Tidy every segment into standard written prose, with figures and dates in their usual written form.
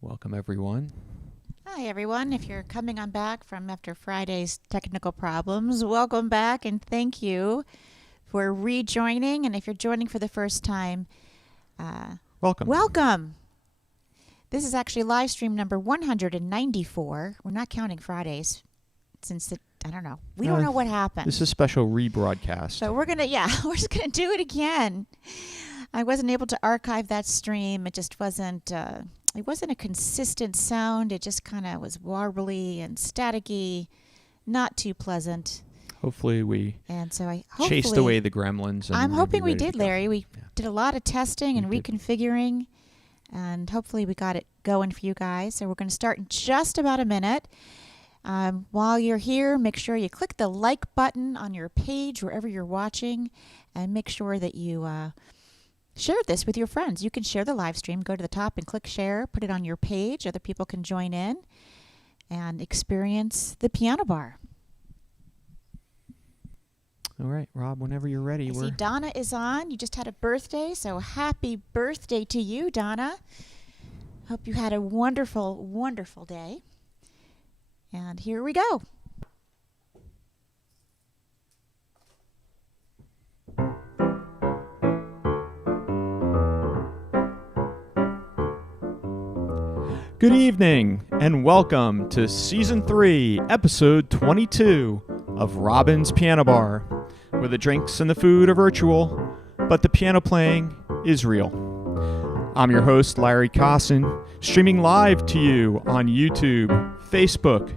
Welcome, everyone. Hi, everyone. If you're coming on back from after Friday's technical problems, welcome back and thank you for rejoining. And if you're joining for the first time, Welcome. welcome. This is actually live stream number 194. We're not counting Fridays since I don't know. We don't know what happened. This is a special rebroadcast. So we're going to, we're just going to do it again. I wasn't able to archive that stream. It just wasn't... it wasn't a consistent sound. It just kind of was warbly and staticky, not too pleasant. Hopefully we chased away the gremlins. I'm hoping we did, Larry. We did a lot of testing and reconfiguring, and hopefully we got it going for you guys. So we're going to start in just about a minute. While you're here, make sure you click the like button on your page wherever you're watching, and make sure that you... share this with your friends. You can share the live stream. Go to the top and click share. Put it on your page. Other people can join in and experience the piano bar. All right, Rob, whenever you're ready. I see Donna is on. You just had a birthday, so happy birthday to you, Donna. Hope you had a wonderful, wonderful day. And here we go. Good evening, and welcome to Season 3, Episode 22 of Robin's Piano Bar, where the drinks and the food are virtual, but the piano playing is real. I'm your host, Larry Kosson, streaming live to you on YouTube, Facebook,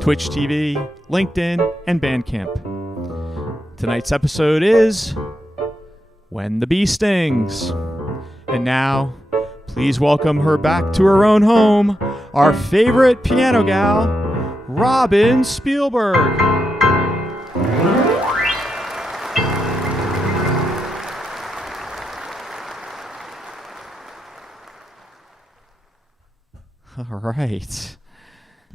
Twitch TV, LinkedIn, and Bandcamp. Tonight's episode is When the Bee Stings. And now... please welcome her back to her own home, our favorite piano gal, Robin Spielberg. All right.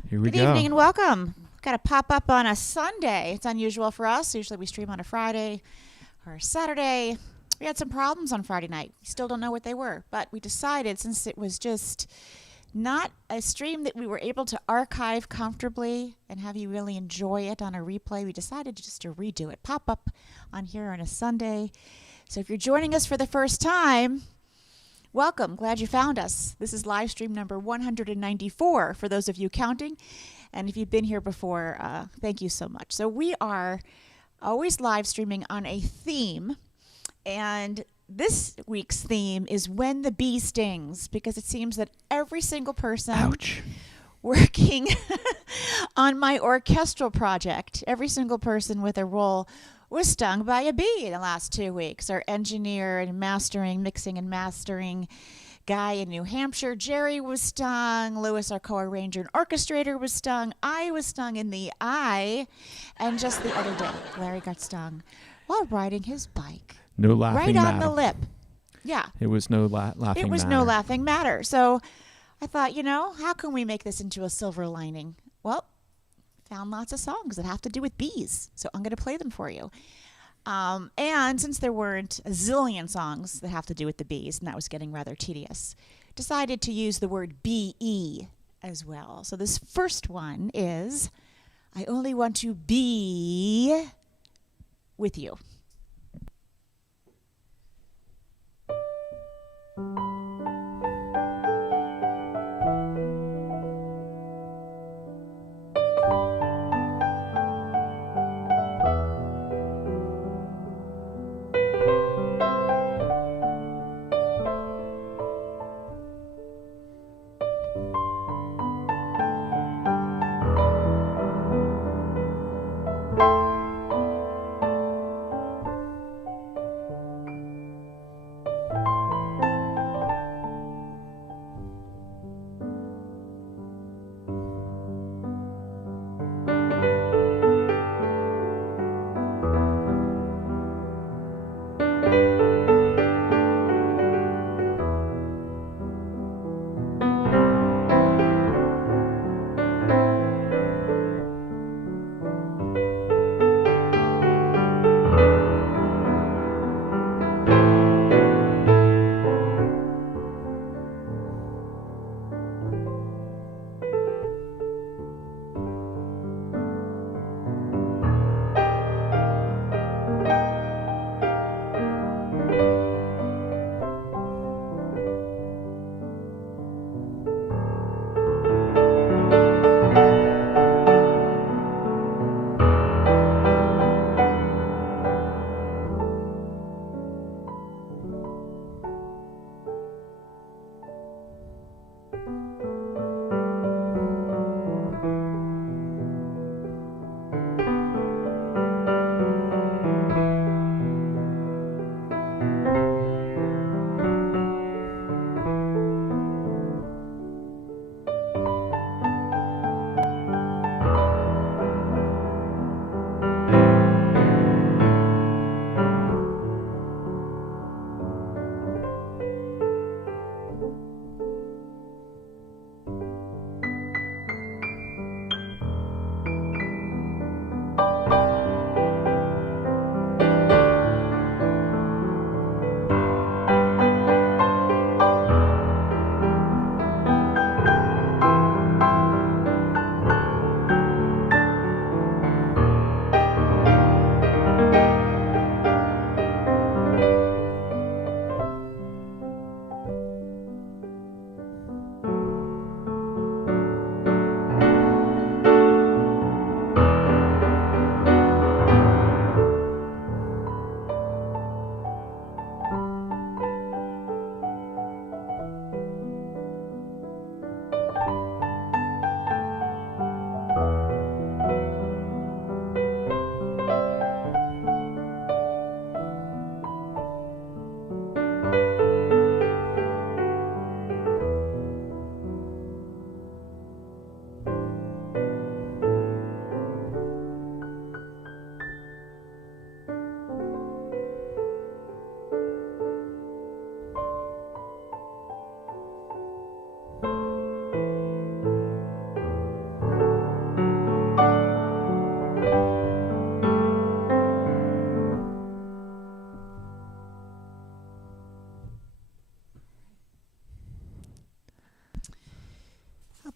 Here we go. Good evening and welcome. Got to pop up on a Sunday. It's unusual for us. Usually we stream on a Friday or a Saturday. We had some problems on Friday night. We still don't know what they were, but we decided since it was just not a stream that we were able to archive comfortably and have you really enjoy it on a replay, we decided just to redo it. Pop up on here on a Sunday. So if you're joining us for the first time, welcome. Glad you found us. This is live stream number 194 for those of you counting. And if you've been here before, thank you so much. So we are always live streaming on a theme. And this week's theme is When the Bee Stings, because it seems that every single person working on my orchestral project, every single person with a role was stung by a bee in the last 2 weeks. Our engineer and mixing and mastering guy in New Hampshire, Jerry, was stung. Lewis, our co-arranger and orchestrator, was stung. I was stung in the eye. And just the other day, Larry got stung while riding his bike. No laughing matter. Right on the lip. Yeah. It was no laughing matter. It was no laughing matter. So I thought, how can we make this into a silver lining? Well, found lots of songs that have to do with bees. So I'm going to play them for you. And since there weren't a zillion songs that have to do with the bees, and that was getting rather tedious, decided to use the word B-E as well. So this first one is, I only want to be with you.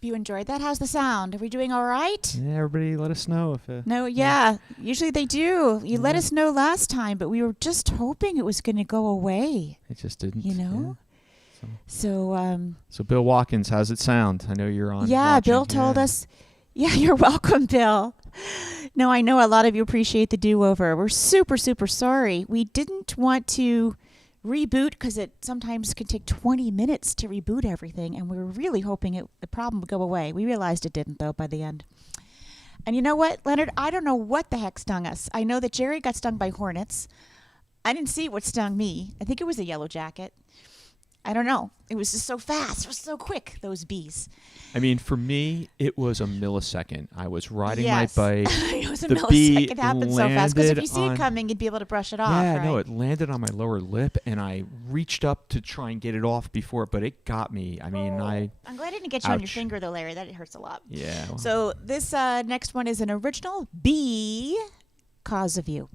you enjoyed that. How's the sound? Are we doing all right? Yeah, everybody let us know if No, yeah. Usually they do. You let us know last time, but we were just hoping it was going to go away. it just didn't. You know? Yeah. So Bill Watkins, how's it sound? I know you're on. yeah, watching. Bill told us. Yeah, you're welcome, Bill. No, I know a lot of you appreciate the do-over. We're super, super sorry. We didn't want to reboot because it sometimes can take 20 minutes to reboot everything, and we were really hoping the problem would go away. We realized it didn't, though, by the end. And you know what, Leonard? I don't know what the heck stung us. I know that Jerry got stung by hornets. I didn't see what stung me. I think it was a yellow jacket. I don't know. It was just so fast. It was so quick, those bees. I mean, for me, it was a millisecond. I was riding Yes. my bike. It was a The millisecond. bee It happened so fast. Because if you see landed it coming, you'd be able to brush it off, Yeah, right? no, it landed on my lower lip, and I reached up to try and get it off before, but it got me. I mean, I'm glad I didn't get you on your Ouch. finger, though, Larry. That hurts a lot. yeah. Well, So this next one is an original bee cause of you.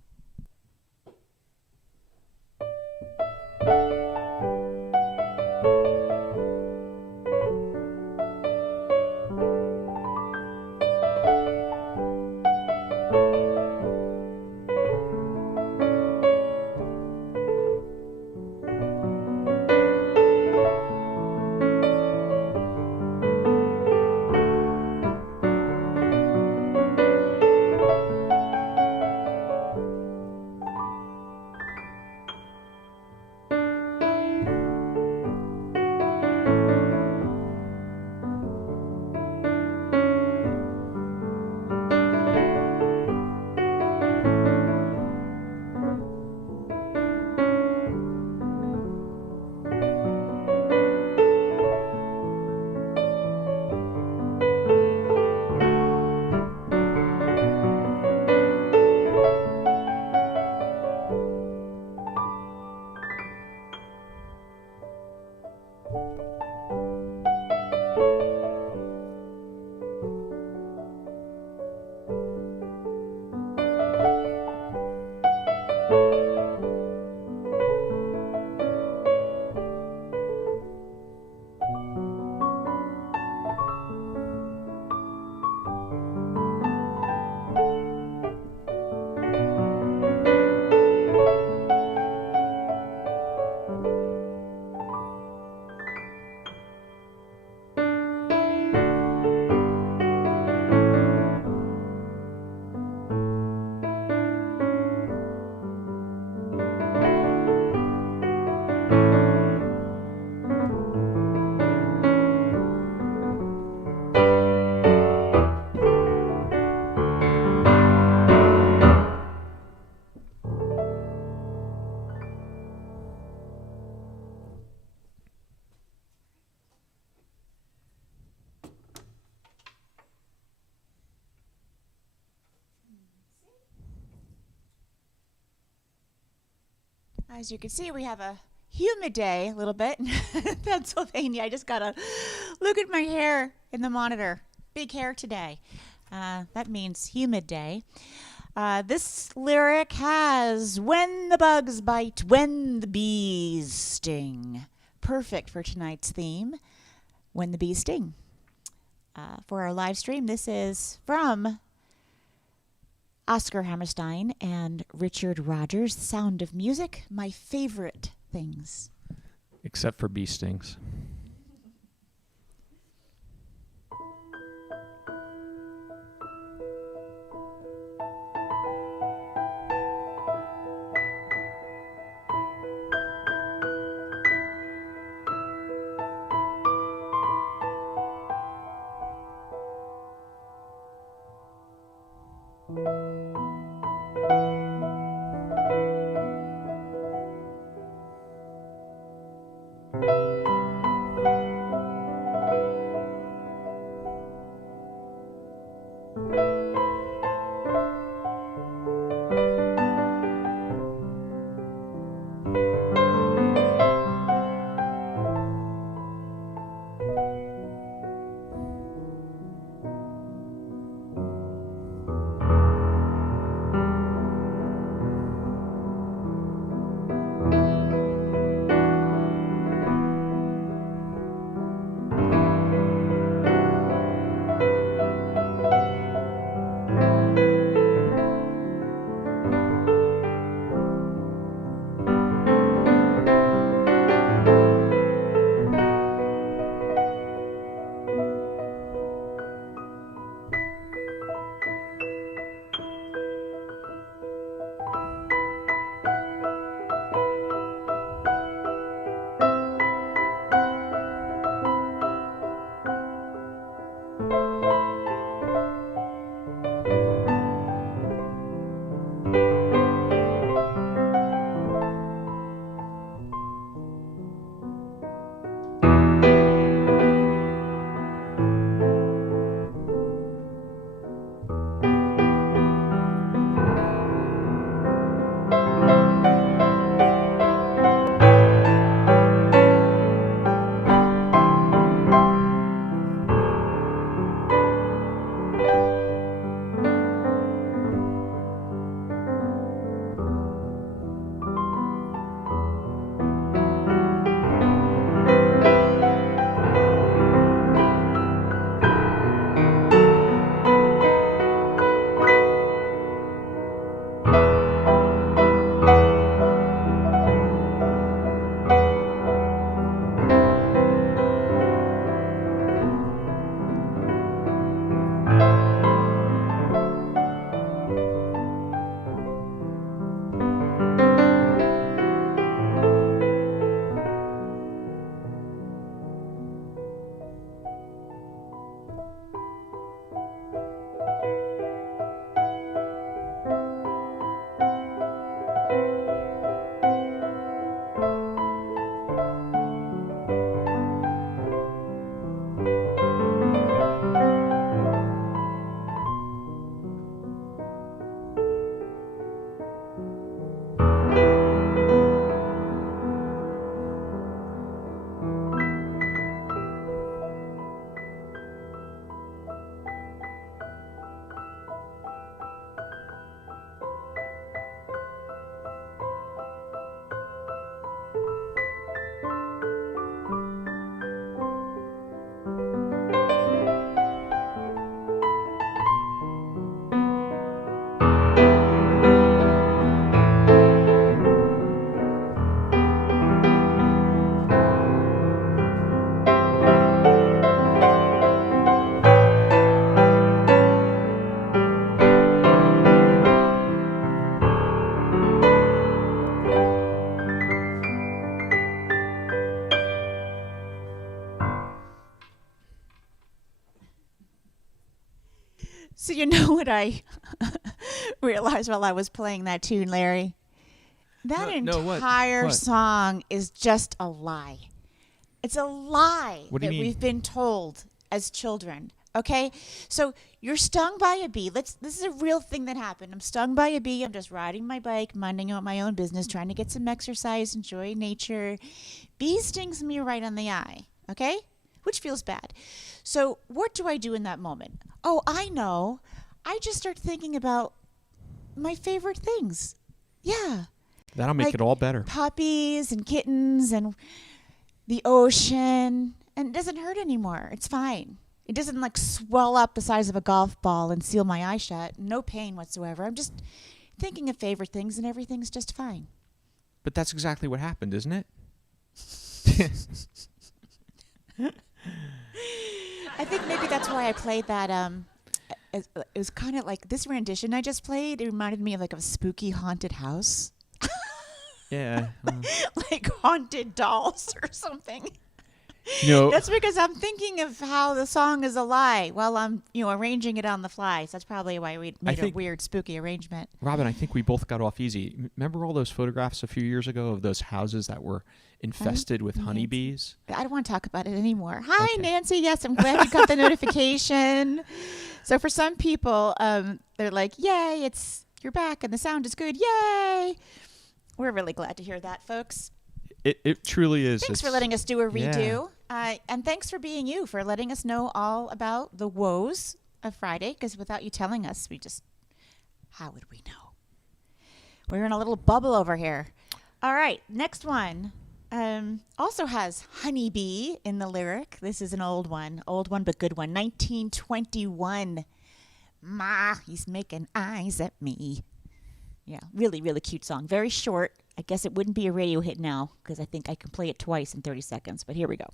As you can see, we have a humid day a little bit in Pennsylvania. I just got to look at my hair in the monitor. Big hair today. That means humid day. This lyric has when the bugs bite, when the bees sting. Perfect for tonight's theme, when the bees sting. For our live stream, this is from Oscar Hammerstein and Richard Rogers, Sound of Music, my favorite things. except for bee stings. So you know what I realized while I was playing that tune, Larry? That What? entire What? song is just a lie. It's a lie What do you that mean? we've been told as children. Okay? So you're stung by a bee. This is a real thing that happened. I'm stung by a bee. I'm just riding my bike, minding out my own business, trying to get some exercise, enjoy nature. Bee stings me right on the eye. Okay? Which feels bad. So what do I do in that moment? Oh, I know. I just start thinking about my favorite things. Yeah. That'll make Like it all better. puppies and kittens and the ocean. And it doesn't hurt anymore. It's fine. It doesn't like swell up the size of a golf ball and seal my eye shut. No pain whatsoever. I'm just thinking of favorite things and everything's just fine. But that's exactly what happened, isn't it? I think maybe that's why I played that. It was kind of like this rendition I just played. It reminded me of like a spooky haunted house. Yeah. Like haunted dolls or something. That's because I'm thinking of how the song is a lie while I'm, arranging it on the fly. So that's probably why we made a weird, spooky arrangement. Robin, I think we both got off easy. Remember all those photographs a few years ago of those houses that were infested with honeybees? I don't want to talk about it anymore. Hi, Okay. Nancy. Yes, I'm glad you got the notification. So for some people, they're like, yay, you're back and the sound is good. Yay. We're really glad to hear that, folks. It truly is. Thanks for letting us do a redo. Yeah. And thanks for being you, for letting us know all about the woes of Friday, because without you telling us, how would we know? We're in a little bubble over here. All right, next one also has honeybee in the lyric. This is an old one but good one. 1921. Ma, he's making eyes at me. Yeah, really, really cute song. Very short. I guess it wouldn't be a radio hit now because I think I can play it twice in 30 seconds. But here we go.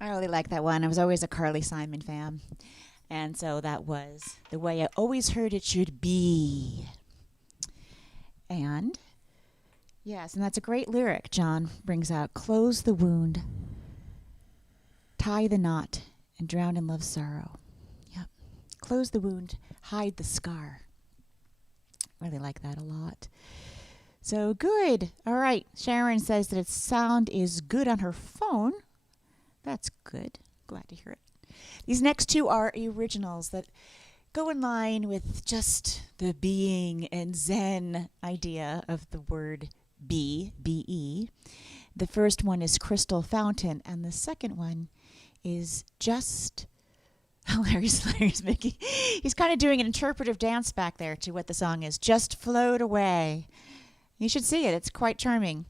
I really like that one. I was always a Carly Simon fan. And so that was the way I always heard it should be. And, yes, and that's a great lyric John brings out. Close the wound, tie the knot, and drown in love's sorrow. Yep. Close the wound, hide the scar. Really like that a lot. So good. All right. Sharon says that its sound is good on her phone. That's good. Glad to hear it. These next two are originals that go in line with just the being and Zen idea of the word be, B-E. The first one is Crystal Fountain, and the second one is just... Larry's making... He's kind of doing an interpretive dance back there to what the song is. Just Float Away. You should see it. It's quite charming.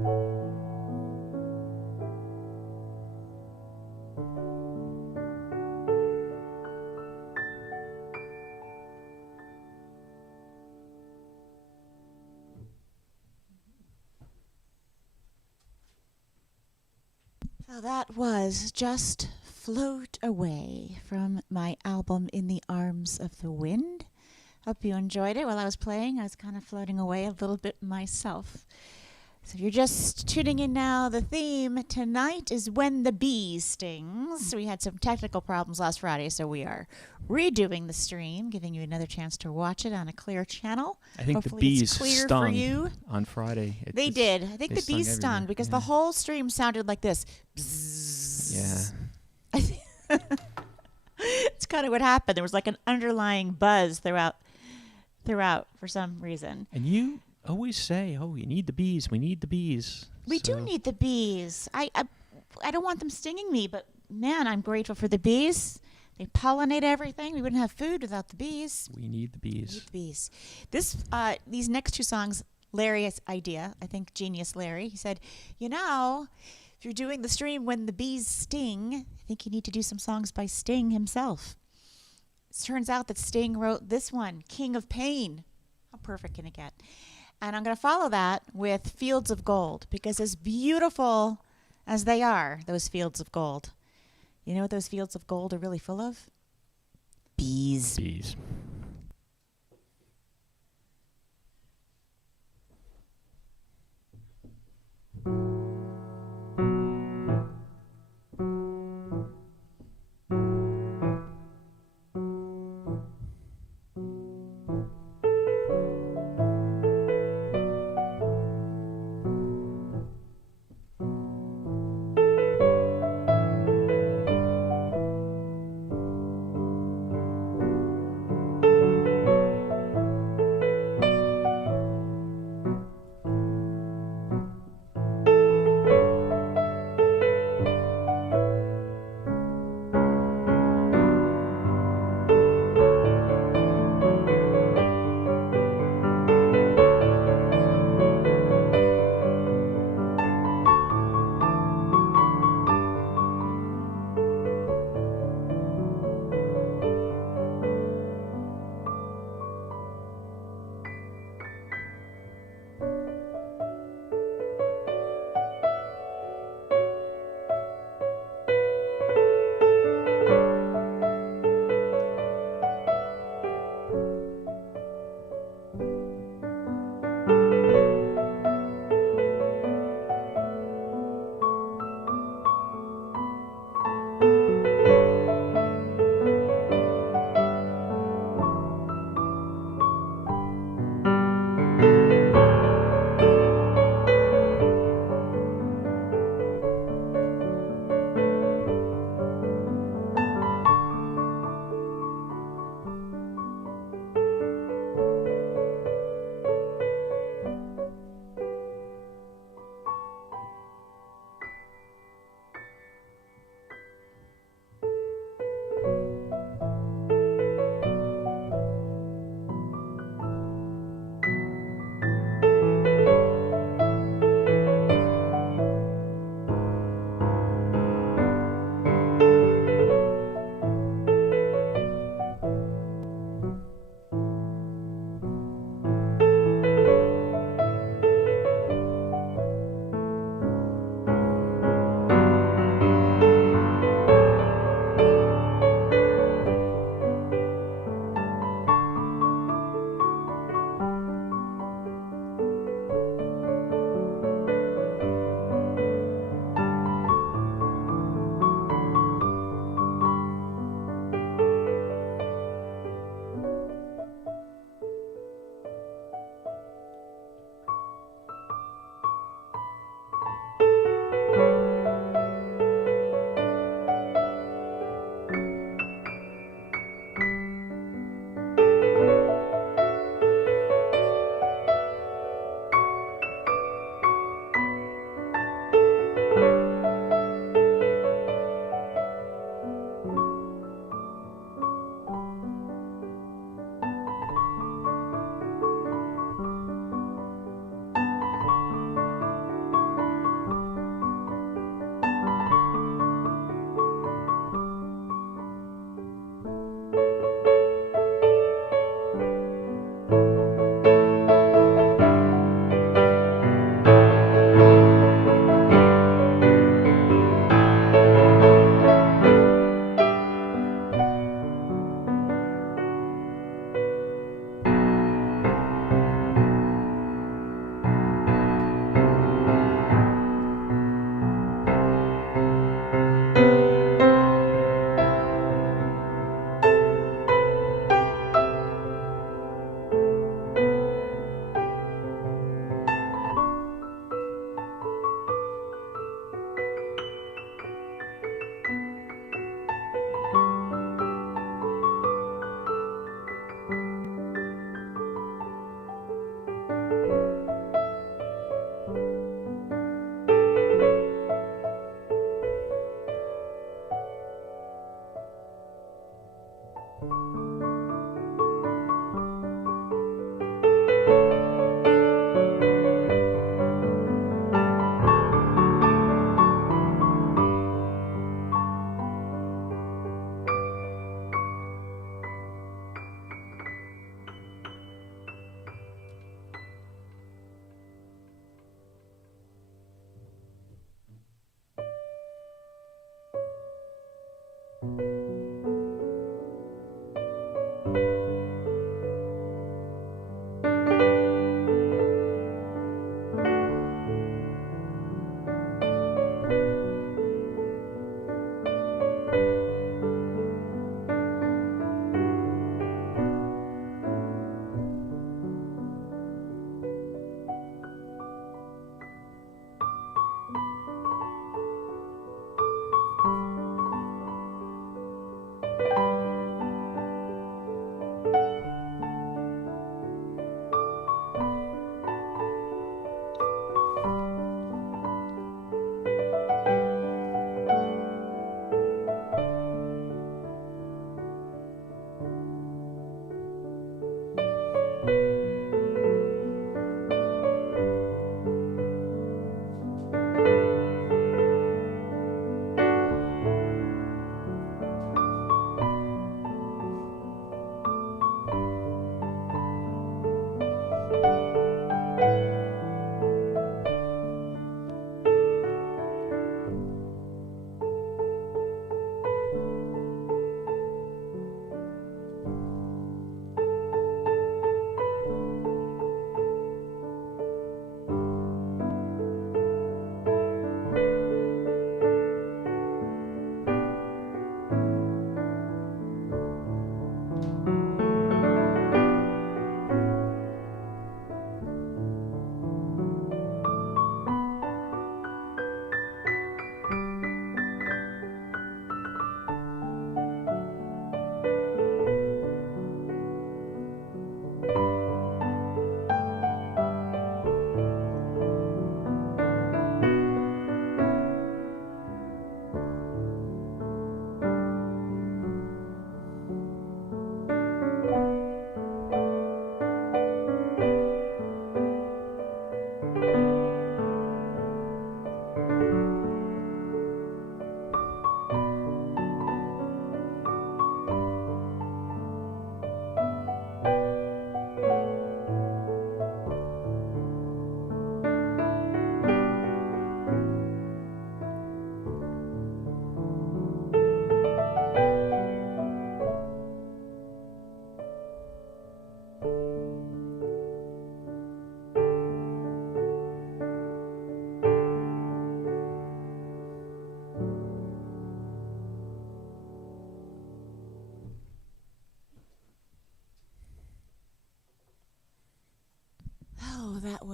So that was Just Float Away from my album In the Arms of the Wind. Hope you enjoyed it. While I was playing, I was kind of floating away a little bit myself. So if you're just tuning in now, the theme tonight is When the Bee Stings. We had some technical problems last Friday, so we are redoing the stream, giving you another chance to watch it on a clear channel. I think Hopefully the bees it's clear stung for you. on Friday. They did. I think the bees stung because the whole stream sounded like this. Bzzz. Yeah. It's kind of what happened. There was like an underlying buzz throughout for some reason. And you always say, "Oh, you need the bees. We need the bees." We do need the bees. I don't want them stinging me, but man, I'm grateful for the bees. They pollinate everything. We wouldn't have food without the bees. We need the bees. We need the bees. These next two songs, Larry's idea, I think genius Larry. He said, if you're doing the stream When the Bees Sting, I think you need to do some songs by Sting himself. It turns out that Sting wrote this one, King of Pain. How perfect can it get? And I'm going to follow that with Fields of Gold, because as beautiful as they are, those fields of gold, you know what those fields of gold are really full of? Bees. Bees.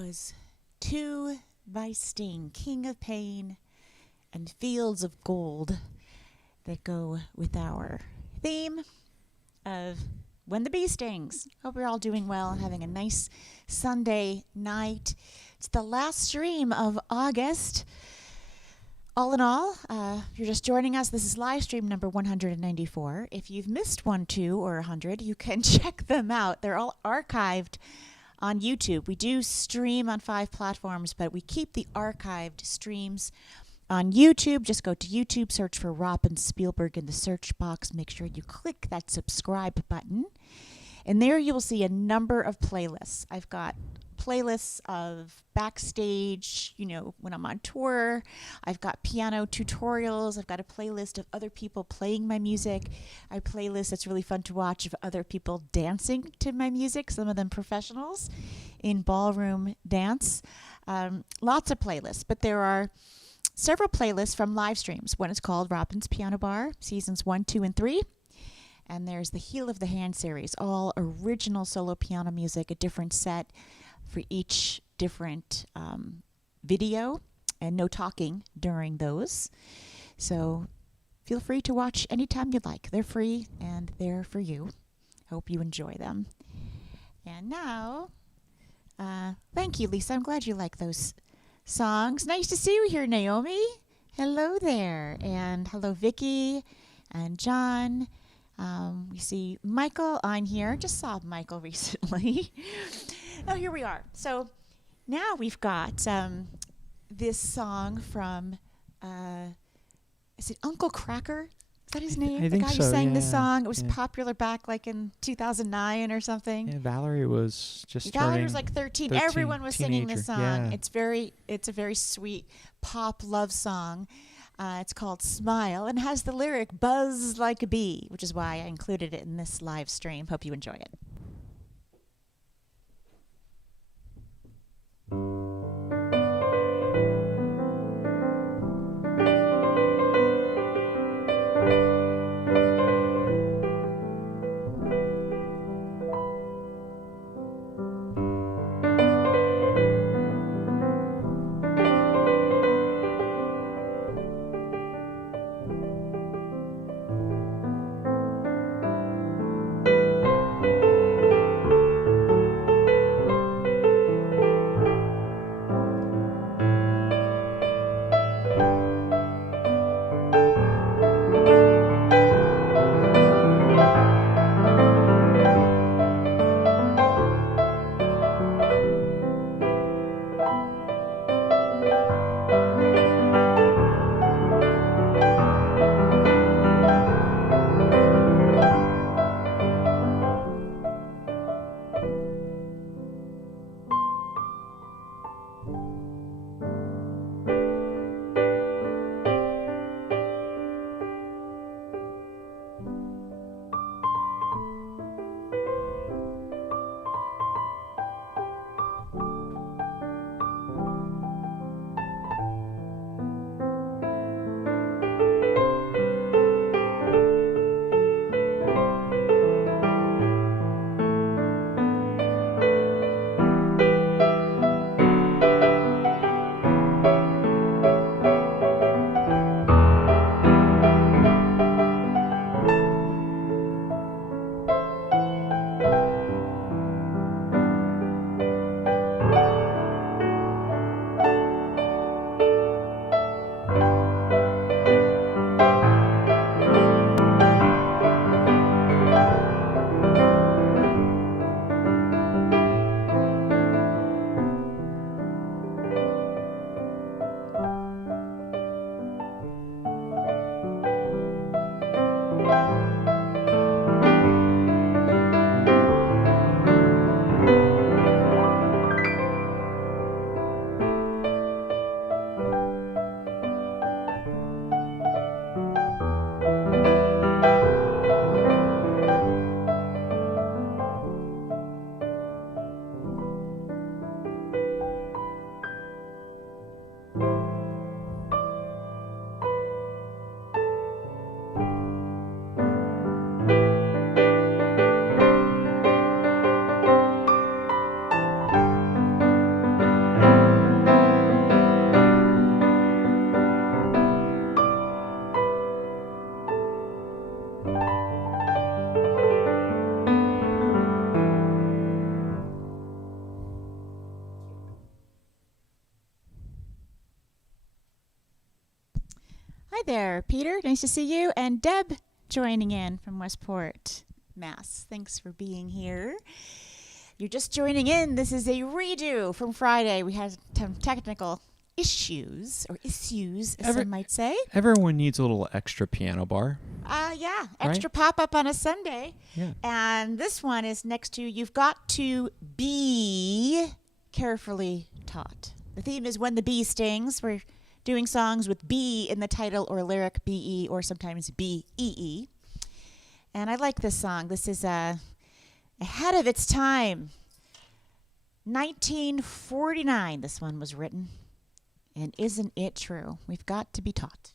was 2 by Sting, King of Pain and Fields of Gold, that go with our theme of When the Bee Stings. Hope you're all doing well and having a nice Sunday night. It's the last stream of August. All in all, if you're just joining us, this is live stream number 194. If you've missed 1, 2, or 100, you can check them out. They're all archived on YouTube. We do stream on 5 platforms, but we keep the archived streams on YouTube. Just go to YouTube, search for Robin Spielberg in the search box. Make sure you click that subscribe button. And there you will see a number of playlists. I've got playlists of backstage, when I'm on tour. I've got piano tutorials. I've got a playlist of other people playing my music. I have a playlist that's really fun to watch of other people dancing to my music, some of them professionals in ballroom dance. Lots of playlists, but there are several playlists from live streams. One is called Robin's Piano Bar, seasons 1, 2, and 3. And there's the Heel of the Hand series, all original solo piano music, a different set for each different video, and no talking during those. So feel free to watch anytime you'd like. They're free and they're for you. Hope you enjoy them. And now, thank you, Lisa. I'm glad you like those songs. Nice to see you here, Naomi. Hello there. And hello, Vicky and John. We see Michael on here. Just saw Michael recently. Oh, here we are. So now we've got this song from, is it Uncle Cracker? Is that his name? I think the guy so, who sang yeah. this song. It was popular back like in 2009 or something. Yeah, Valerie was just Valerie was like 13. Everyone was singing this song. Yeah. It's a very sweet pop love song. It's called Smile and has the lyric Buzz Like a Bee, which is why I included it in this live stream. Hope you enjoy it. there, Peter. Nice to see you. And Deb joining in from Westport, Mass. Thanks for being here. You're just joining in. This is a redo from Friday. We had some technical issues, as some might say. Everyone needs a little extra piano bar. Yeah, extra pop-up on a Sunday. Yeah. And this one is next to You've Got to Be Carefully Taught. The theme is When the Bee Stings. We're doing songs with B in the title or lyric, B-E, or sometimes B-E-E. And I like this song. This is ahead of its time. 1949, this one was written. And isn't it true? We've got to be taught.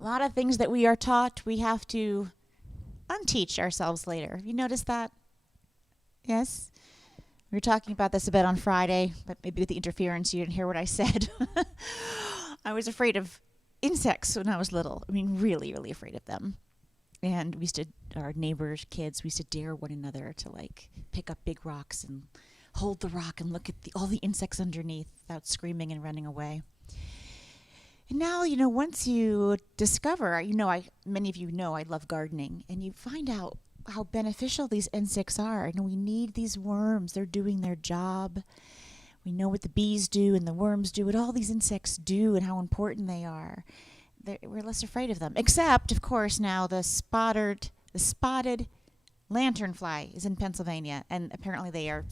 A lot of things that we are taught, we have to unteach ourselves later. Have you noticed that? Yes? We were talking about this a bit on Friday, but maybe with the interference you didn't hear what I said. I was afraid of insects when I was little. I mean, really, really afraid of them. And we used to, our neighbors' kids, we used to dare one another to like pick up big rocks and hold the rock and look at all the insects underneath without screaming and running away. And now, once you discover, many of you know I love gardening, and you find out how beneficial these insects are. And we need these worms. They're doing their job. We know what the bees do and the worms do, what all these insects do and how important they are. We're less afraid of them. Except, of course, now the spotted lanternfly is in Pennsylvania, and apparently they are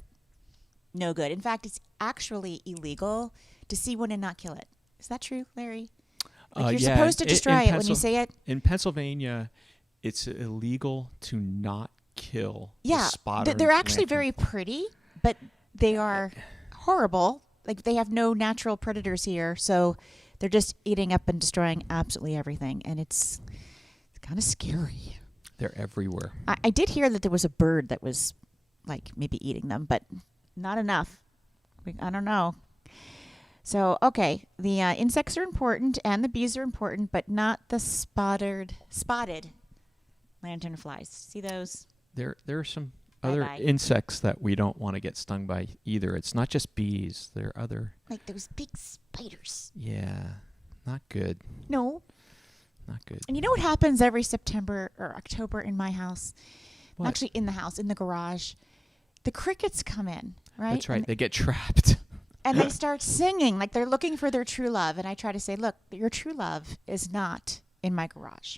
no good. In fact, it's actually illegal to see one and not kill it. Is that true, Larry? You're supposed to destroy it when you see it? In Pennsylvania, it's illegal to not kill the spotted they're actually lanternfly. very pretty, but they are horrible. Like, they have no natural predators here, so They're just eating up and destroying absolutely everything, and it's kind of scary. They're everywhere. I did hear that there was a bird that was like maybe eating them, but not enough. I don't know. So, okay, the insects are important and the bees are important, but not the spotted lanternflies. See those? There are some Bye-bye. other insects that we don't want to get stung by either. It's not just bees. There are other. Like those big spiders. Yeah, not good. No. Not good. And you know what happens every September or October in my house? What? Actually, in the house, in the garage. The crickets come in, right? That's right. And They get trapped. And they start singing like they're looking for their true love. And I try to say, look, your true love is not in my garage.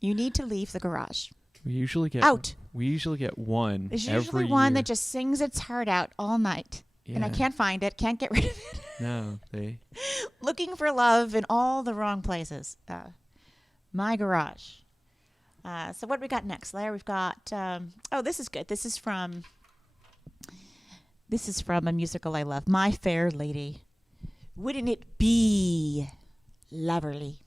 You need to leave the garage. We usually get out. We usually get one. There's every usually one year. that just sings its heart out all night. Yeah. And I can't find it, can't get rid of it. No, they. Looking for love in all the wrong places. My garage. So what do we got next, Larry? We've got, this is good. This is from a musical I love, My Fair Lady. Wouldn't it be lovely?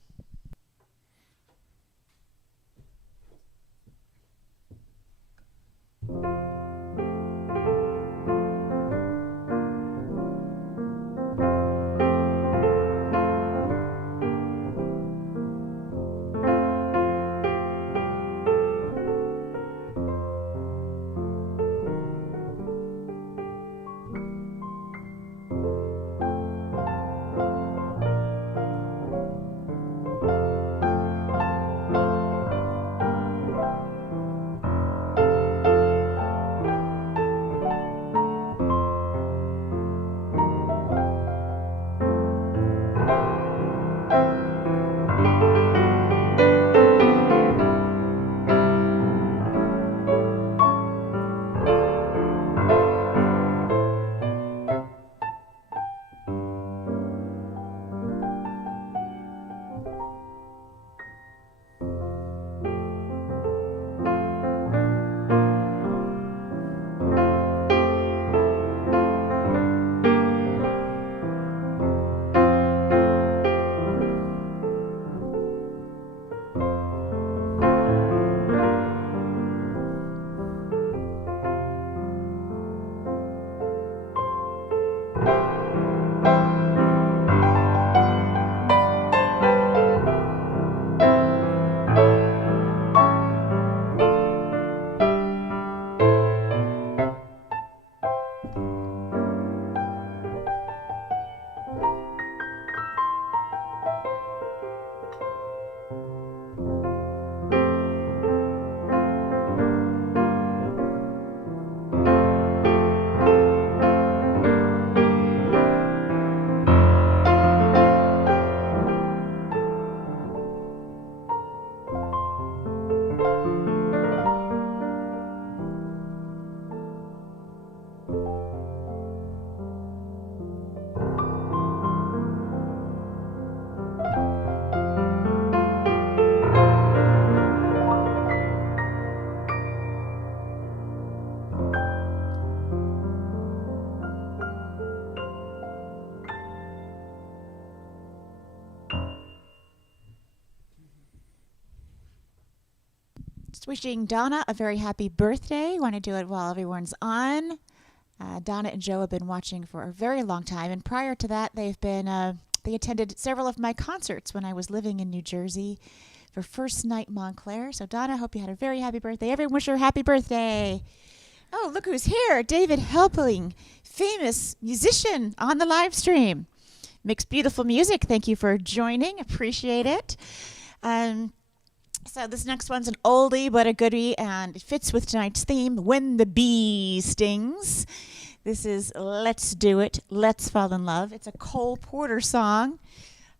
Just wishing Donna a very happy birthday. Want to do it while everyone's on. Donna and Joe have been watching for a very long time, and prior to that, they attended several of my concerts when I was living in New Jersey for First Night Montclair. So Donna, I hope you had a very happy birthday. Everyone wish her a happy birthday. Oh, look who's here. David Helpling, famous musician on the live stream. Makes beautiful music. Thank you for joining. Appreciate it. So this next one's an oldie but a goodie, and it fits with tonight's theme, When the Bee Stings. This is Let's Do It, Let's Fall in Love. It's a Cole Porter song,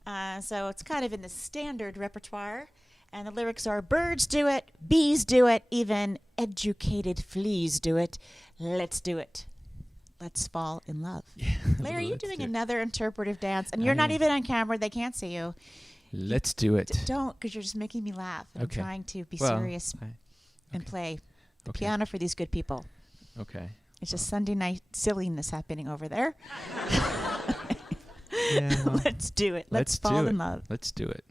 so it's kind of in the standard repertoire. And the lyrics are, birds do it, bees do it, even educated fleas do it. Let's do it. Let's fall in love. Yeah, Larry, you're doing another interpretive dance, and you're not even on camera. They can't see you. Let's do it. Don't, because you're just making me laugh. And Okay. I'm trying to be serious and play the piano for these good people. Okay. It's just Sunday night silliness happening over there. Yeah, well, Let's do it. Let's do fall it. in love. Let's do it.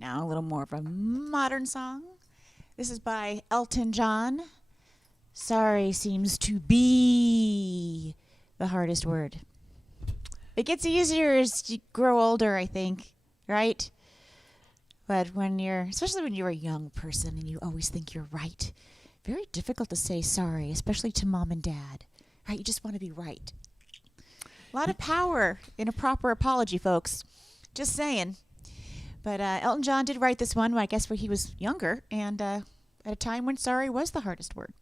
Now a little more of a modern song. This is by Elton John. Sorry seems to be the hardest word. It gets easier as you grow older, I think, right? But especially when you're a young person and you always think you're right, very difficult to say sorry, especially to mom and dad, right? You just want to be right. A lot of power in a proper apology, folks. Just saying. But Elton John did write this one, I guess, when he was younger, and at a time when sorry was the hardest word.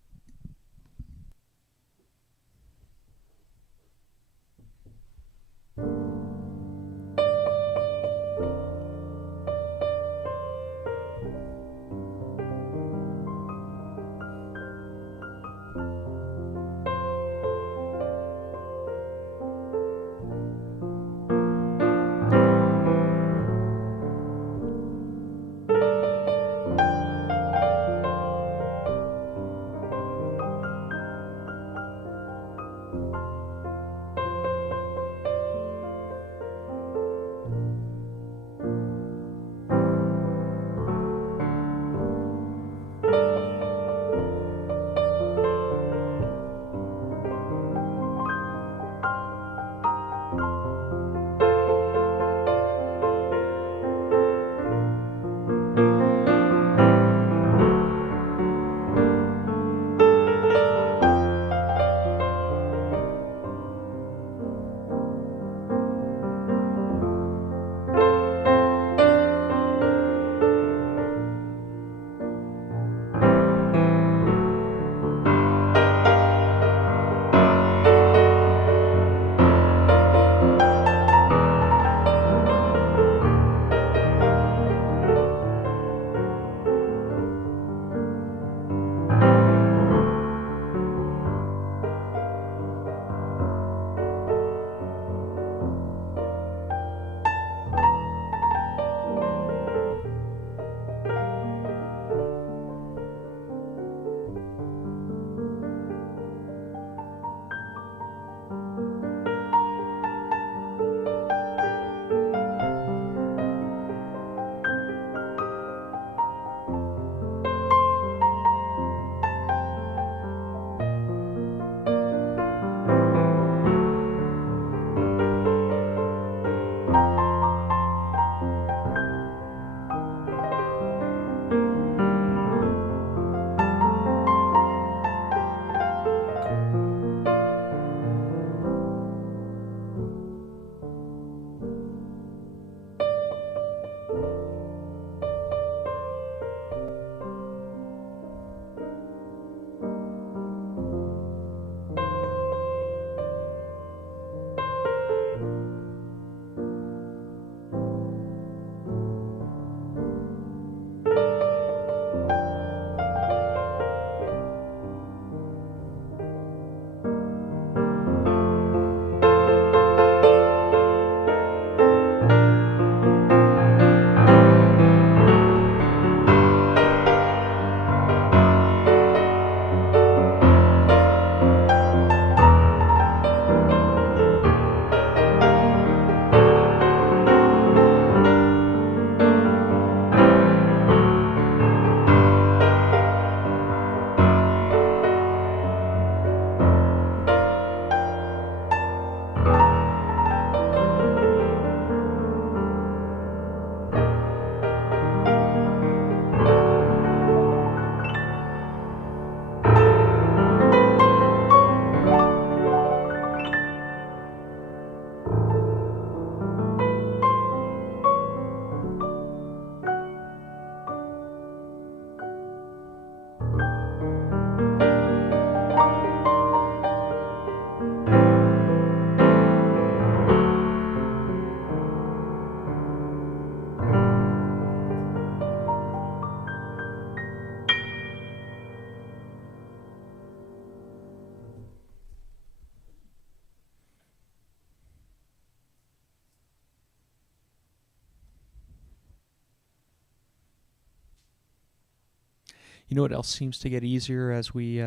You know what else seems to get easier as we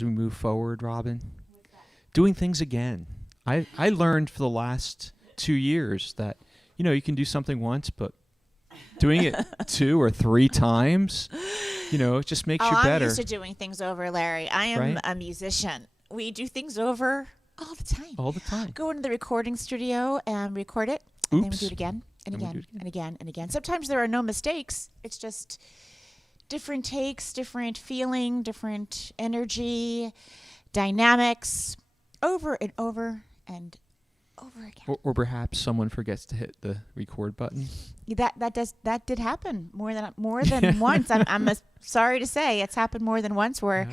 move forward, Robin? Doing things again. I learned for the last 2 years that, you can do something once, but doing it 2 or 3 times, it just makes you better. I'm used to doing things over, Larry. I am a musician. We do things over all the time. All the time. Go into the recording studio and record it, and then we do it again and again and again and again. Sometimes there are no mistakes. It's just different takes, different feeling, different energy, dynamics, over and over and over again. Or perhaps someone forgets to hit the record button. That did happen more than once. I'm sorry to say it's happened more than once. Where,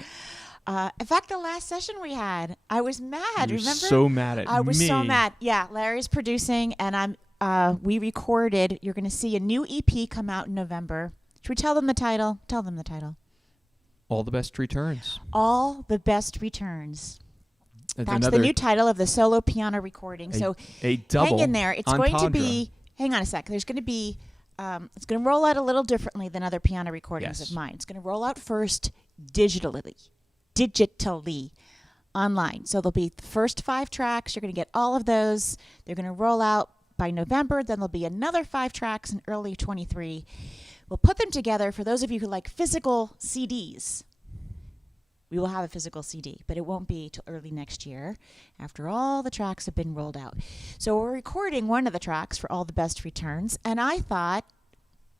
in fact, the last session we had, I was mad. You were remember? So mad at me. I was so mad. Yeah, Larry's producing, and we recorded. You're going to see a new EP come out in November. Should we tell them the title? Tell them the title. All the Best Returns. All the Best Returns. That's the new title of the solo piano recording. So a double hang in there. It's going to entendre. be, hang on a sec. There's going to be, it's going to roll out a little differently than other piano recordings of mine. It's going to roll out first digitally online. So there'll be the first 5 tracks. You're going to get all of those. They're going to roll out by November. Then there'll be another 5 tracks in early 23. We'll put them together for those of you who like physical CDs. We will have a physical CD, but it won't be till early next year after all the tracks have been rolled out. So we're recording one of the tracks for All the Best Returns, and I thought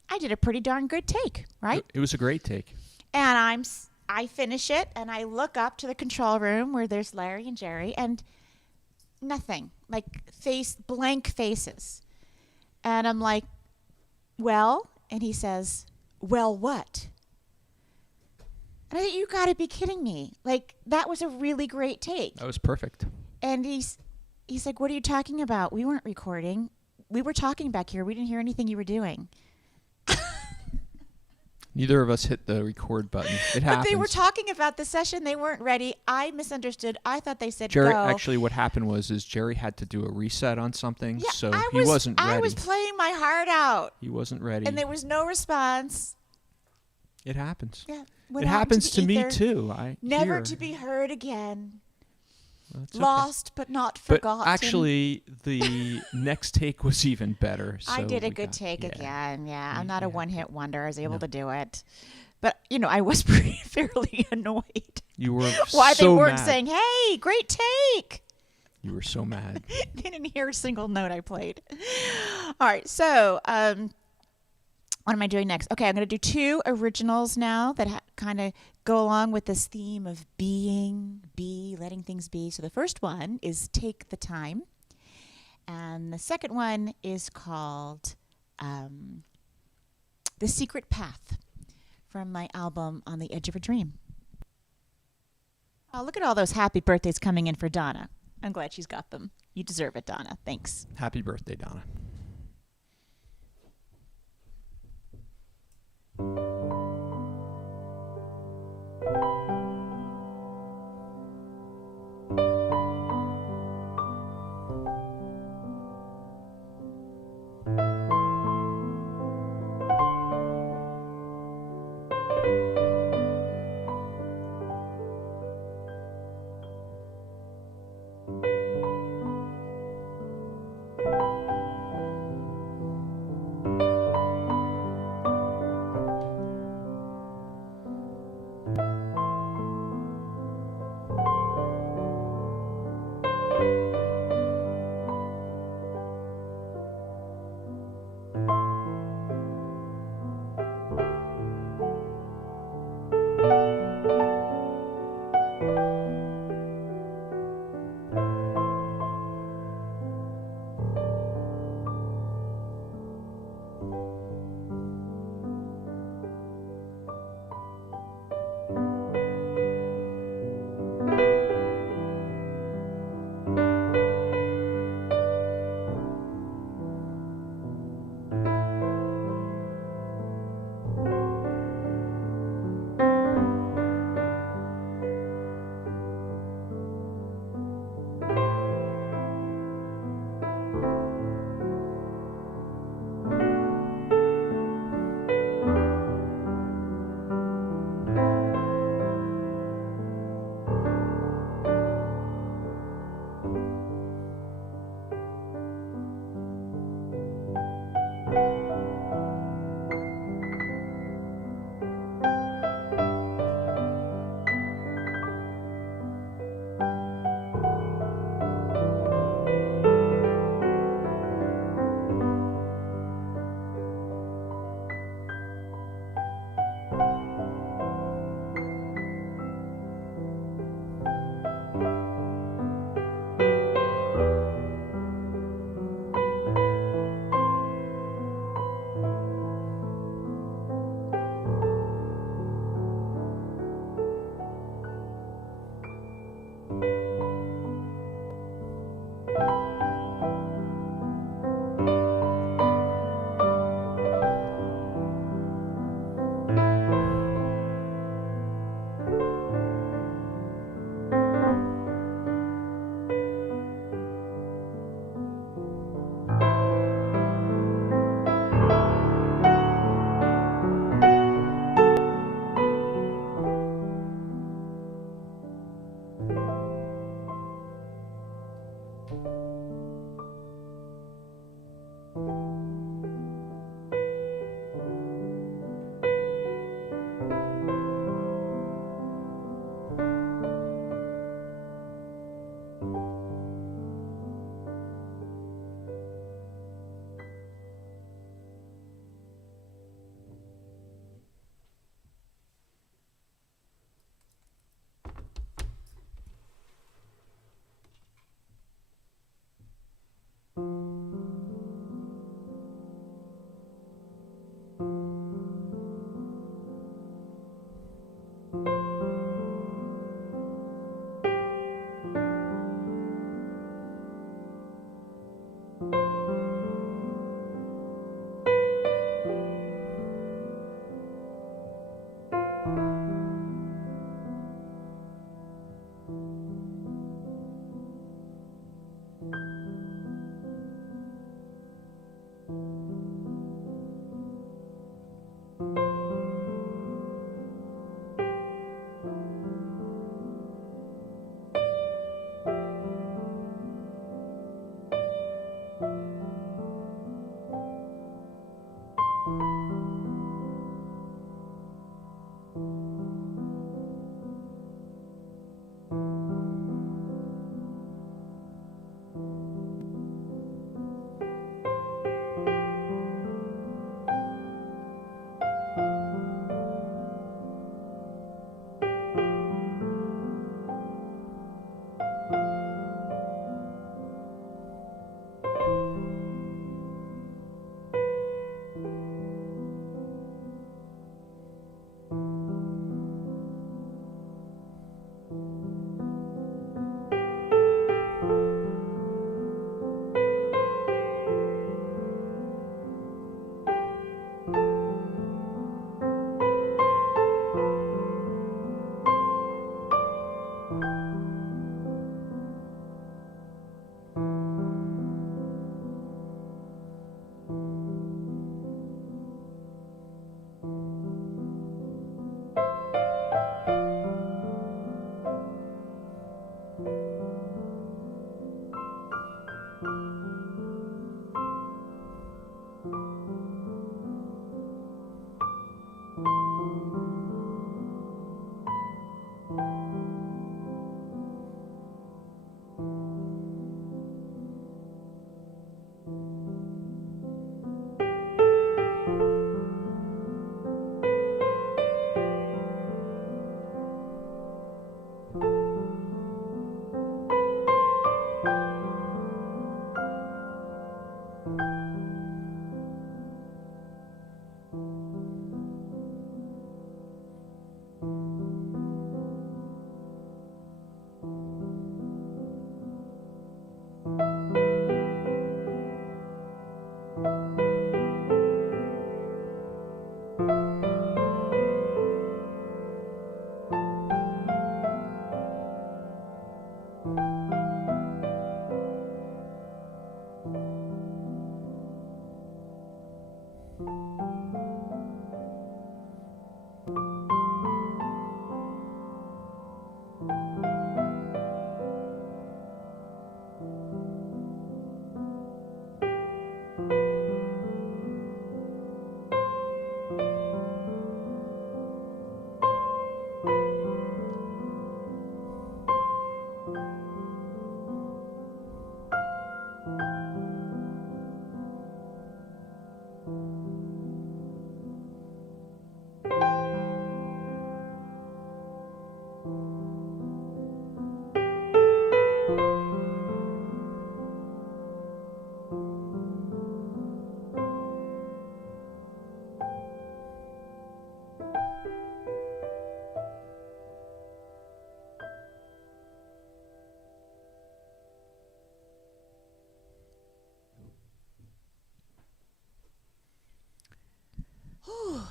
I did a pretty darn good take, right? It was a great take. And I finish it, and I look up to the control room where there's Larry and Jerry, and nothing, like blank faces. And I'm like, well, and he says, well, what? And I thought, you got to be kidding me. Like, that was a really great take. That was perfect. And he's like, what are you talking about? We weren't recording. We were talking back here. We didn't hear anything you were doing. Neither of us hit the record button. It happens. But they were talking about the session. They weren't ready. I misunderstood. I thought they said Jerry, go. actually, what happened was Jerry had to do a reset on something, Yeah, so he wasn't ready. I was playing my heart out. He wasn't ready. And there was no response. It happens. Yeah. It happens to me, ether. too. Never to be heard again. That's Lost but not forgotten. But actually, the next take was even better. So I did a good take again. Yeah, I'm not a one-hit wonder. I was able to do it. But, I was pretty fairly annoyed. You were Why so they weren't mad. saying, hey, great take. You were so mad. They didn't hear a single note I played. All right, so what am I doing next? Okay, I'm going to do 2 originals now that kind of go along with this theme of letting things be. So the first one is Take the Time. And the second one is called The Secret Path from my album On the Edge of a Dream. Oh, look at all those happy birthdays coming in for Donna. I'm glad she's got them. You deserve it, Donna. Thanks. Happy birthday, Donna.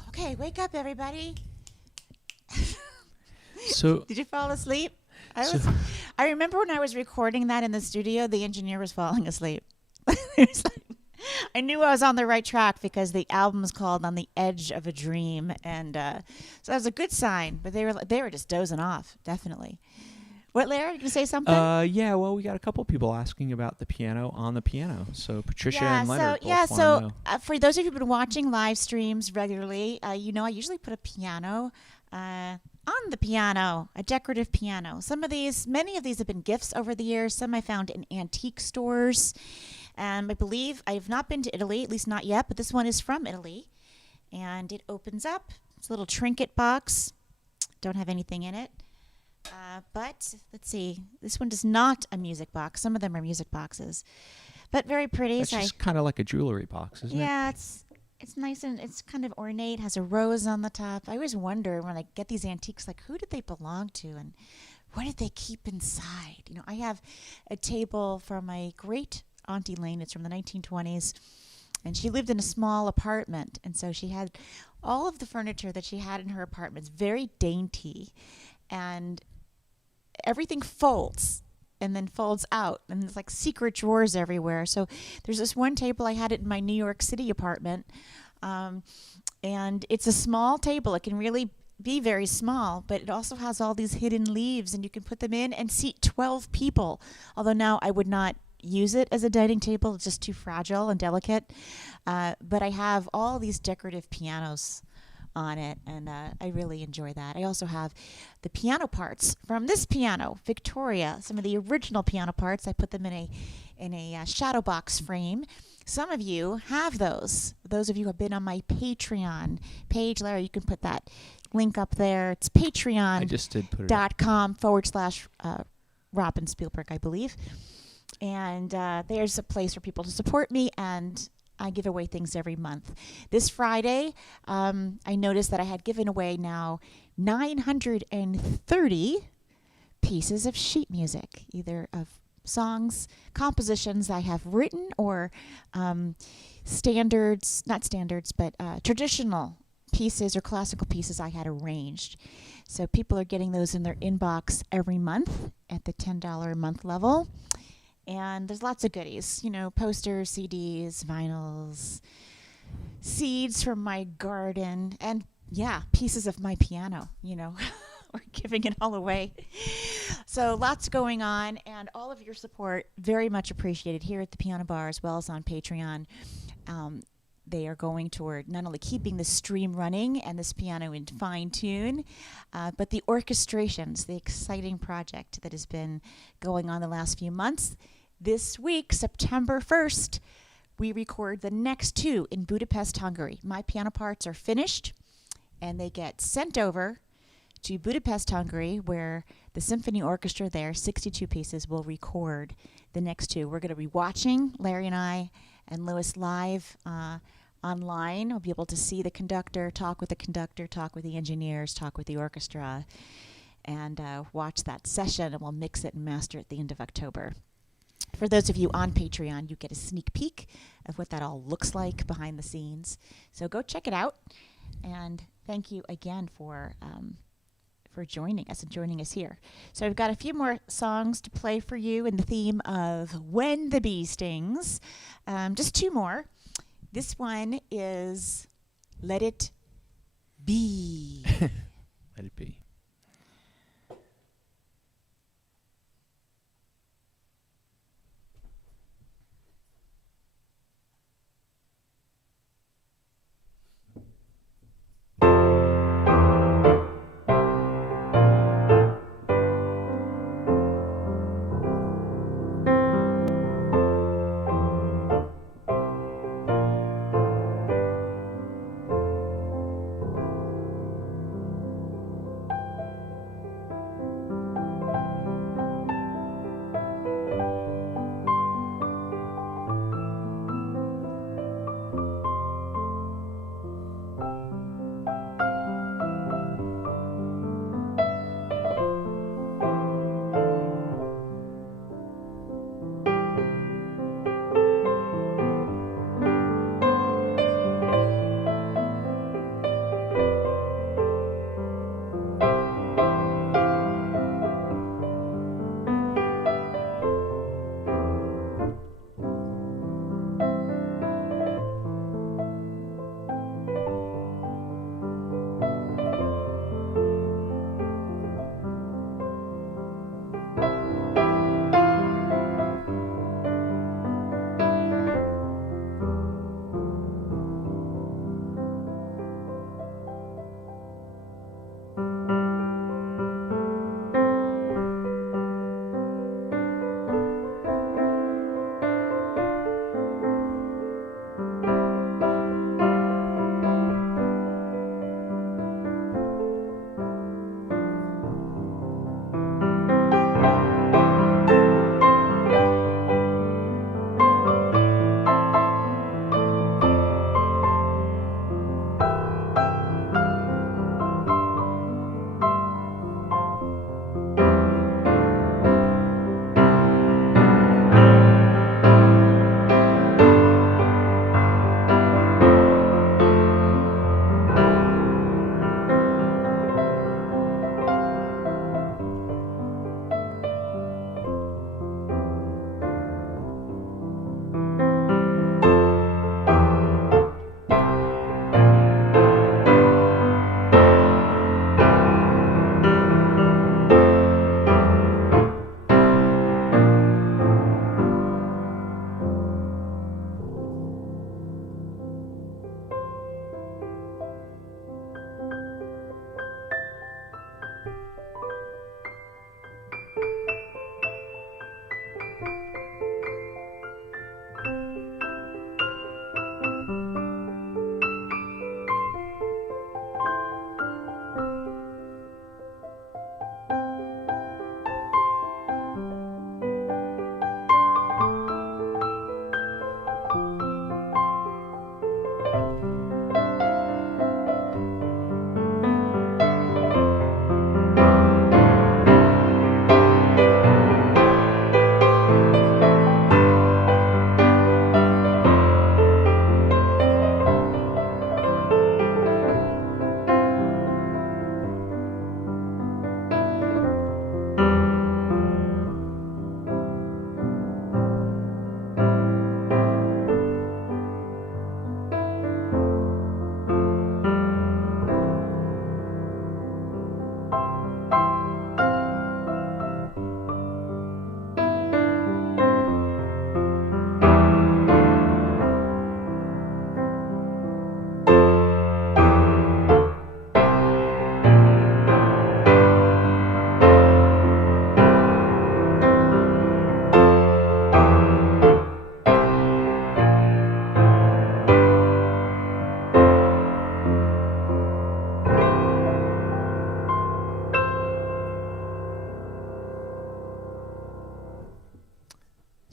Okay, wake up, everybody. So, Did you fall asleep? So- I remember when I was recording that in the studio, the engineer was falling asleep. It was like, I knew I was on the right track because the album's called "On the Edge of a Dream," and so that was a good sign. But they were just dozing off, definitely. What, Larry? You gonna say something? Yeah. Well, we got a couple people asking about the piano on the piano. So Patricia and Leonard both yeah. want to So know. for those of you who've been watching live streams regularly, you know I usually put a piano on the piano, a decorative piano. Many of these have been gifts over the years. Some I found in antique stores. I believe I have not been to Italy, at least not yet, but this one is from Italy. And it opens up. It's a little trinket box. Don't have anything in it. But let's see. This one is not a music box. Some of them are music boxes. But very pretty. It's just kind of like a jewelry box, isn't it? Yeah, it's nice and it's kind of ornate. Has a rose on the top. I always wonder when I get these antiques, like who did they belong to and what did they keep inside? You know, I have a table from my great Auntie Lane. It's from the 1920s. And she lived in a small apartment. And so she had all of the furniture that she had in her apartment. It's very dainty. And everything folds and then folds out. And there's like secret drawers everywhere. So there's this one table. I had it in my New York City apartment. And it's a small table. It can really be very small, but it also has all these hidden leaves. And you can put them in and seat 12 people. Although now I would not use it as a dining table. It's just too fragile and delicate. But I have all these decorative pianos on it, and I really enjoy that. I also have the piano parts from this piano, Victoria. Some of the original piano parts. I put them in a shadow box frame. Some of you have those. Those of you who have been on my Patreon page, Larry, you can put that link up there. It's I just did put it up. patreon.com/Robin Spielberg, I believe. And there's a place for people to support me, and I give away things every month. This Friday, I noticed that I had given away now 930 pieces of sheet music, either of songs, compositions I have written, or traditional pieces or classical pieces I had arranged. So people are getting those in their inbox every month at the $10 a month level. And there's lots of goodies, you know, posters, CDs, vinyls, seeds from my garden, and yeah, pieces of my piano, you know. We're giving it all away. So lots going on, and all of your support very much appreciated here at the Piano Bar as well as on Patreon. They are going toward not only keeping the stream running and this piano in fine tune, but the orchestrations, the exciting project that has been going on the last few months. This week, September 1st, we record the next two in Budapest, Hungary. My piano parts are finished, and they get sent over to Budapest, Hungary, where the symphony orchestra there, 62 pieces, will record the next two. We're going to be watching, Larry and I and Louis, live online. We'll be able to see the conductor, talk with the engineers, talk with the orchestra, and watch that session, and we'll mix it and master it at the end of October. For those of you on Patreon, you get a sneak peek of what that all looks like behind the scenes. So go check it out, and thank you again for joining us and joining us here. So I've got a few more songs to play for you in the theme of When the Bee Stings. Just two more. This one is Let It Be. Let it be.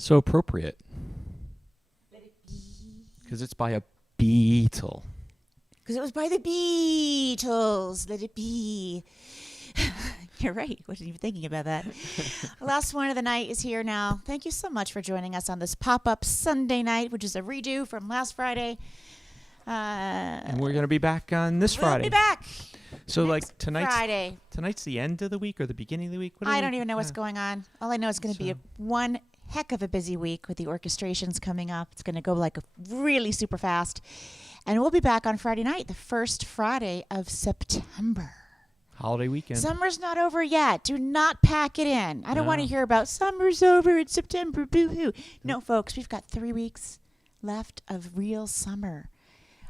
So appropriate. Because it's by a Beatle. Because it was by the Beatles. Let it be. You're right. Wasn't even thinking about that. Last one of the night is here now. Thank you so much for joining us on this pop-up Sunday night, which is a redo from last Friday. And we're going to be back on this Friday. We'll be back. So next tonight's Friday. Tonight's the end of the week or the beginning of the week? I don't even know what's going on. All I know is going to be one heck of a busy week with the orchestrations coming up. It's going to go like really super fast. And we'll be back on Friday night, the first Friday of September. Holiday weekend. Summer's not over yet. Do not pack it in. I don't want to hear about summer's over. It's September. Boo-hoo. No, folks, we've got 3 weeks left of real summer.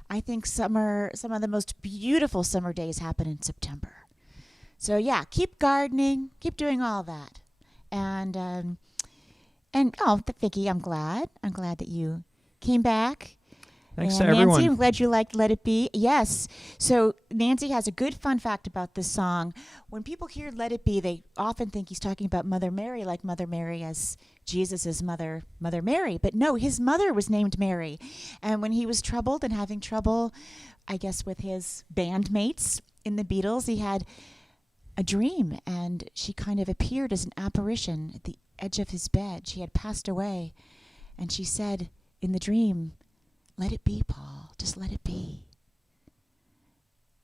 I think some of the most beautiful summer days happen in September. So, yeah, keep gardening. Keep doing all that. And Vicki, I'm glad. I'm glad that you came back. Thanks and to everyone. Nancy, I'm glad you liked Let It Be. Yes. So Nancy has a good fun fact about this song. When people hear Let It Be, they often think he's talking about Mother Mary, like Mother Mary as Jesus' mother, Mother Mary. But no, his mother was named Mary. And when he was troubled and having trouble, I guess, with his bandmates in the Beatles, he had a dream. And she kind of appeared as an apparition at the edge of his bed. She had passed away. And she said in the dream, "Let it be, Paul. Just let it be."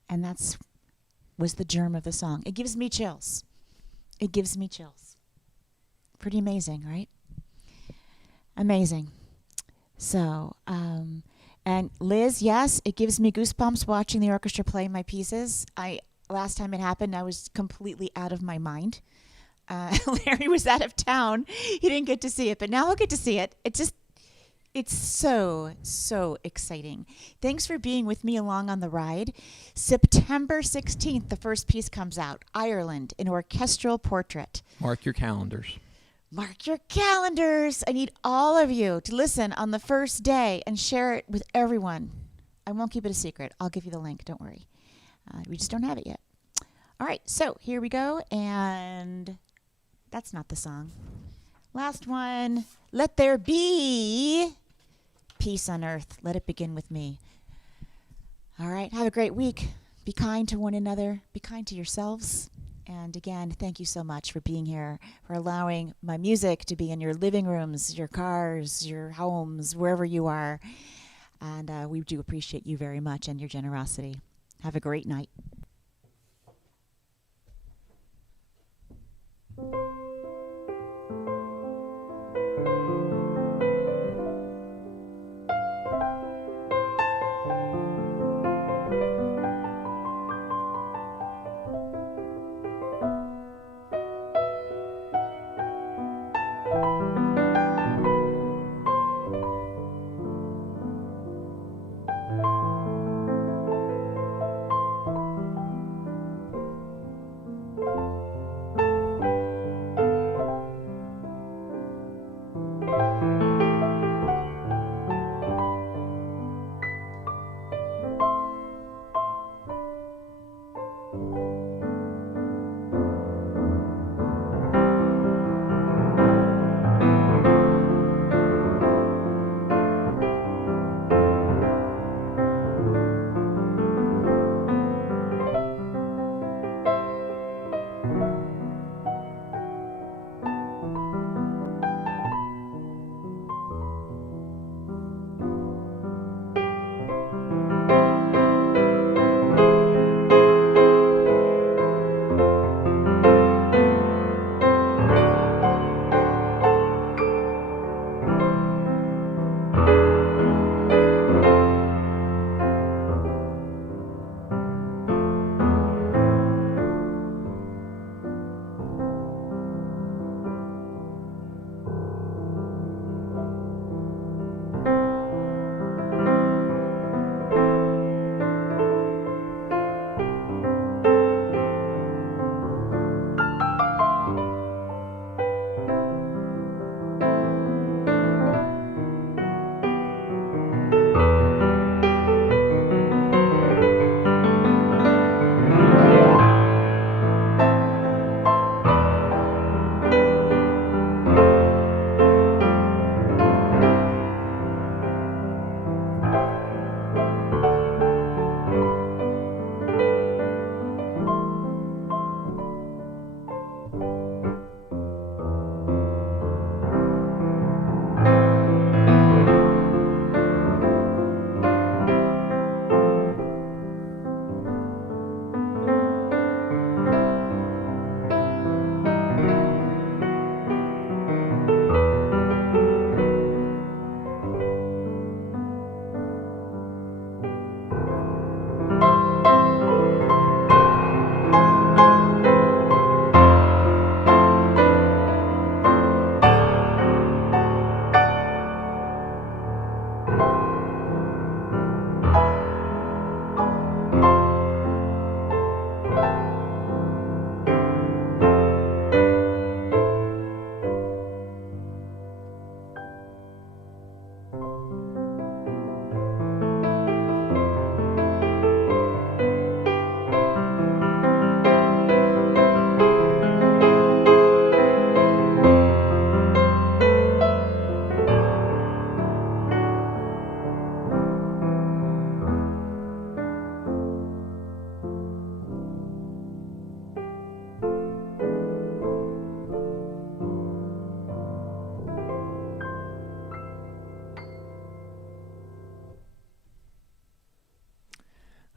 And that's was the germ of the song. It gives me chills. It gives me chills. Pretty amazing, right? Amazing. So, and Liz, yes, it gives me goosebumps watching the orchestra play my pieces. Last time it happened, I was completely out of my mind. Larry was out of town. He didn't get to see it, but now I'll get to see it. It's so, so exciting. Thanks for being with me along on the ride. September 16th, the first piece comes out, Ireland, an orchestral portrait. Mark your calendars. Mark your calendars. I need all of you to listen on the first day and share it with everyone. I won't keep it a secret. I'll give you the link. Don't worry. We just don't have it yet. All right, so here we go. And that's not the song. Last one. Let there be peace on earth. Let it begin with me. All right. Have a great week. Be kind to one another. Be kind to yourselves. And again, thank you so much for being here, for allowing my music to be in your living rooms, your cars, your homes, wherever you are. And we do appreciate you very much and your generosity. Have a great night.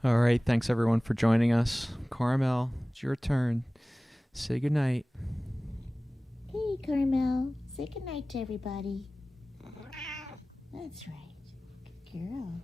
All right. Thanks, everyone, for joining us. Carmel, it's your turn. Say goodnight. Hey, Carmel. Say goodnight to everybody. That's right. Good girl.